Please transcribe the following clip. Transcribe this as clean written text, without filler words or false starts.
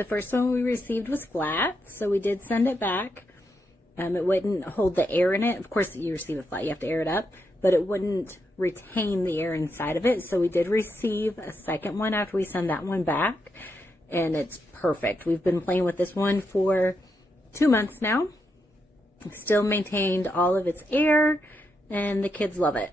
The first one we received was flat, so we did send it back. It wouldn't hold the air in it. Of course, you receive it flat, you have to air it up, but it wouldn't retain the air inside of it. So we did receive a second one after we send that one back, and it's perfect. We've been playing with this one for 2 months now. Still maintained all of its air, and the kids love it.